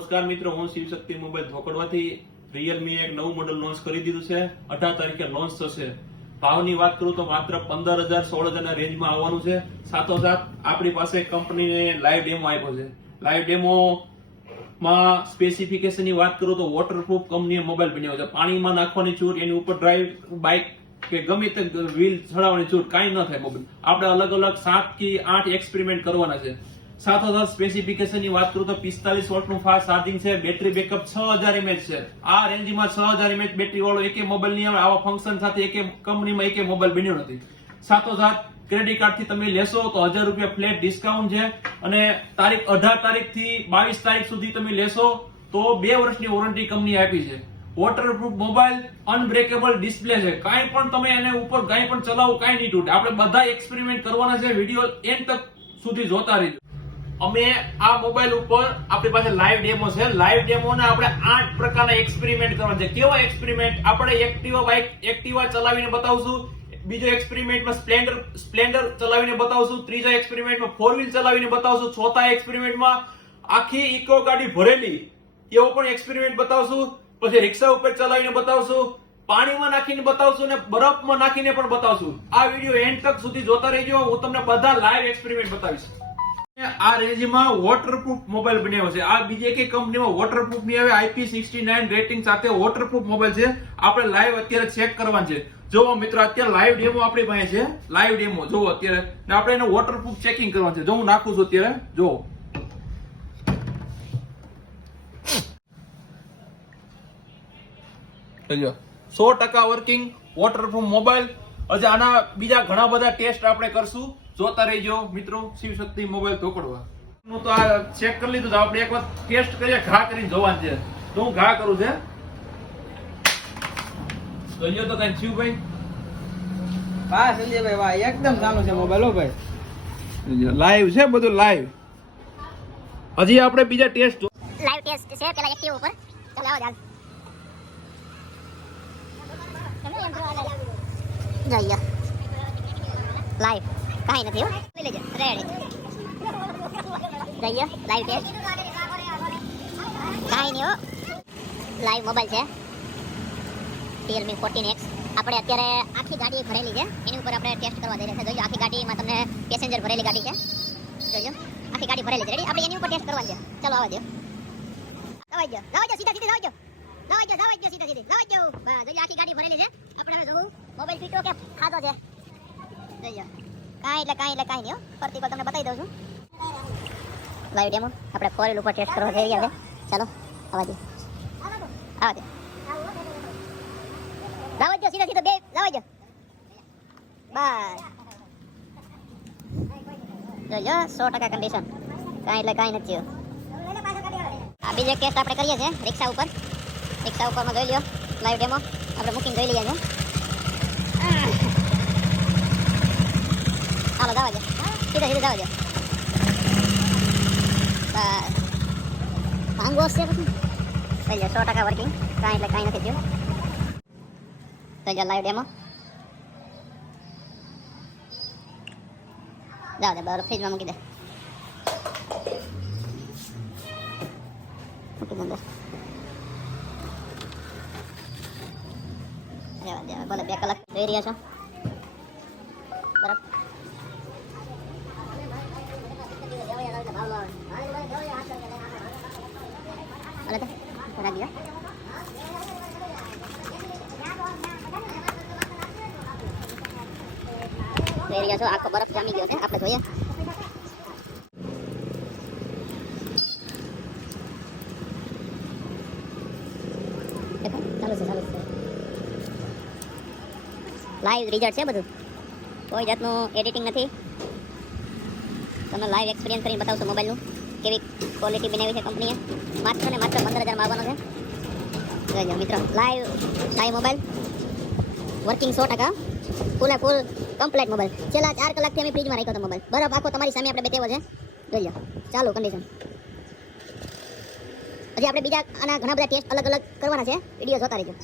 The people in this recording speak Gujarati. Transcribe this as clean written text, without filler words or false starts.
નમસ્કાર મિત્રો, હું શિવશક્તિ મોબાઈલ ધોકડવાથી રિયલમી એક નવું મોડેલ લોન્ચ કરી દીધું છે. 18 તારીખે લોન્ચ થશે. ભાવની વાત કરું તો માત્ર 15,000 16,000 ના રેન્જમાં આવવાનું છે. સાથોસાથ આપણી પાસે કંપનીને લાઈવ ડેમો આપ્યો છે. લાઈવ ડેમો માં સ્પેસિફિકેશનની વાત કરું તો વોટરપ્રૂફ કંપનીએ મોબાઈલ બનાવ્યો છે. પાણીમાં નાખવાની છૂટ, એની ઉપર ડ્રાઈવ બાઇક કે ગમે તે વ્હીલ ચડાવવાની છૂટ, કાંઈ ન થાય. મોબાઈલ આપણે અલગ અલગ 7 થી 8 એક્સપેરિમેન્ટ કરવાના છે. સાથોસાથ સ્પેસિફિકેશનની વાત કરું તો 45 વોટનું ફાસ્ટ ચાર્જિંગ છે. બેટરી બેકઅપ 6000 mAh છે. આ રેન્જમાં 6000 mAh બેટરી વાળો એકે મોબાઈલ નહીં આવે. આવા ફંક્શન સાથે એકે કંપનીમાં એકે મોબાઈલ બન્યો નથી. સાથોસાથ ક્રેડિટ કાર્ડ થી તમે લેશો તો 1000 રૂપિયા ફ્લેટ ડિસ્કાઉન્ટ છે. અને તારીખ 18 તારીખ થી 22 તારીખ સુધી તમે લેશો તો 2 વર્ષની વોરંટી કંપની આપી છે. વોટરપ્રૂફ મોબાઈલ, અનબ્રેકેબલ ડિસ્પ્લે છે. કાંઈ પણ તમે એને ઉપર કાંઈ પણ ચલાવો, કાંઈ નહીં તૂટે. આપણે બધા એક્સપેરિમેન્ટ કરવાના છે. વિડીયો એન્ડ તક સુધી જોતા રહેજો. અમે આ મોબાઈલ ઉપર આપણી પાસે લાઈવ ડેમો છે. લાઈવ ડેમોના આપણે 8 પ્રકારના એક્સપેરિમેન્ટ કરવાના છે. કેવા એક્સપેરિમેન્ટ? આપણે એક્ટિવા બાઇક એક્ટિવા ચલાવીને બતાવશું. બીજો એક્સપેરિમેન્ટમાં સ્પ્લેન્ડર ચલાવીને બતાવશું. ત્રીજા એક્સપેરિમેન્ટમાં 4 વ્હીલ ચલાવીને બતાવશું. ચોથા એક્સપેરિમેન્ટમાં આખી ઇકો ગાડી ભરેલી એવો પણ એક્સપેરિમેન્ટ બતાવશું. પછી રિક્ષા ઉપર ચલાવીને બતાવશું. પાણીમાં નાખીને બતાવશું અને બરફમાં નાખીને પણ બતાવશું. આ વિડીયો એન્ડ તક સુધી જોતા રહેજો. હું તમને બધા લાઈવ એક્સપેરિમેન્ટ બતાવીશ. આ રેન્જમાં વોટરપ્રૂફ મોબાઈલ બનાવ્યો છે. આ બીજી એક કંપનીમાં વોટરપ્રૂફ નહીં આવે. IP69 રેટિંગ સાથે વોટરપ્રૂફ મોબાઈલ છે. આપણે લાઈવ અત્યારે ચેક કરવાનું છે. જોવો મિત્રો, અત્યારે લાઈવ ડેમો આપણી પાસે છે. લાઈવ ડેમો જોવો અત્યારે. ને આપણે એને વોટરપ્રૂફ ચેકિંગ કરવાનું છે. જો હું નાખું છું અત્યારે, જોવો. જો 100% વર્કિંગ વોટરપ્રૂફ મોબાઈલ. હજી આના બીજા ઘણા બધા ટેસ્ટ આપણે કરશું. જોતા રહેજો મિત્રો, શિવશક્તિ મોબાઈલ ધોકડવા. હું તો આ ચેક કરી લીધું. આપણે એક વાર ટેસ્ટ કરીએ. ઘા કરીને જોવાનું છે. તો હું ઘા કરું છે. જોજો તો કઈ થયું ભાઈ? વાહ સંજયભાઈ, વાહ, એકદમ ચાલુ છે મોબાઈલ. હો ભાઈ, લાઈવ છે બધું, લાઈવ. હજી આપણે બીજા ટેસ્ટ લાઈવ ટેસ્ટ છે. પેલા એક્ટિવ ઉપર ચાલો આવો જાલ જોઈએ. લાઈવ કાઈ નથી હો. લઈ લેજો. રેડી જોઈએ. લાઈવ ટેસ્ટ કાઈ નહીં હો. લાઈવ મોબાઈલ છે Realme 14X. આપણે અત્યારે આખી ગાડી ભરેલી છે. એની ઉપર આપણે ટેસ્ટ કરવા જઈ રહ્યા છે. જોજો, આખી ગાડીમાં તમને પેસેન્જર ભરેલી ગાડી છે. જોજો, આખી ગાડી ભરેલી છે. રેડી? આપણે એની ઉપર ટેસ્ટ કરવાનું છે. ચાલો આવવા દો. લાવજો સીધા સીધી લાવજો. લાવજો સીધા સીધી લાવજો. બસ જોજો, આખી ગાડી ભરેલી છે. આપણે હવે જોવું મોબાઈલ પીટો કે ખાધો છે. જોજો, કાંઈ નહીં હો. ફરતી પર તમને બતાવી દઉં છું. લાઈવ ડેમો આપણે 4 વ્હીલ ઉપર ટેસ્ટ કરવા જઈ રહ્યા છે. ચાલો આવવા દો. લાવજો સીધા બે લાવજો. બસ જોજો, 100% કન્ડિશન. કાંઈ નથી થયું. આ બીજો ટેસ્ટ આપણે કરીએ છીએ રિક્ષા ઉપર. રિક્ષા ઉપરમાં જોઈ લ્યો લાઈવ ડેમો. આપણે મૂકીને જોઈ લઈએ છીએ. ચાલો જવા દો. સીધા જવા દો. બસ ભાંગો છે પછી. જોઈ લો 100% વર્કિંગ. કાંઈ નથી થયું. તો જો લાઈવ ડેમો. જાવ દે, બરાબર ફ્રીજમાં મૂકી દે. રહેવા દે. ભલે 2 કલાક જોઈ રહ્યા છો. બરાબર. આખો બરફ જામી ગયો છે. આપણે જોઈએ. ચાલુ છે. લાઈવ રિઝલ્ટ છે બધું. કોઈ જાતનું એડિટિંગ નથી. તમને લાઈવ એક્સપિરિયન્સ કરીને બતાવશો મોબાઈલનું કેવી ક્વોલિટી બનાવી છે કંપનીએ. માત્ર ને માત્ર 15,000 માં આવવાનો છે. જોજો મિત્રો, લાઈવ મોબાઈલ વર્કિંગ 100%. ફૂલ કમ્પ્લીટ મોબાઈલ. છેલ્લા 4 કલાકથી અમે ફ્રીજમાં રાખ્યો હતો મોબાઈલ. બરફ આખો તમારી સામે આપણે બેઠેવો છે. જોઈ લો, ચાલુ કન્ડિશન. હજી આપણે બીજા આના ઘણા બધા ટેસ્ટ અલગ કરવાના છે. વિડીયો જોતા રહેજો.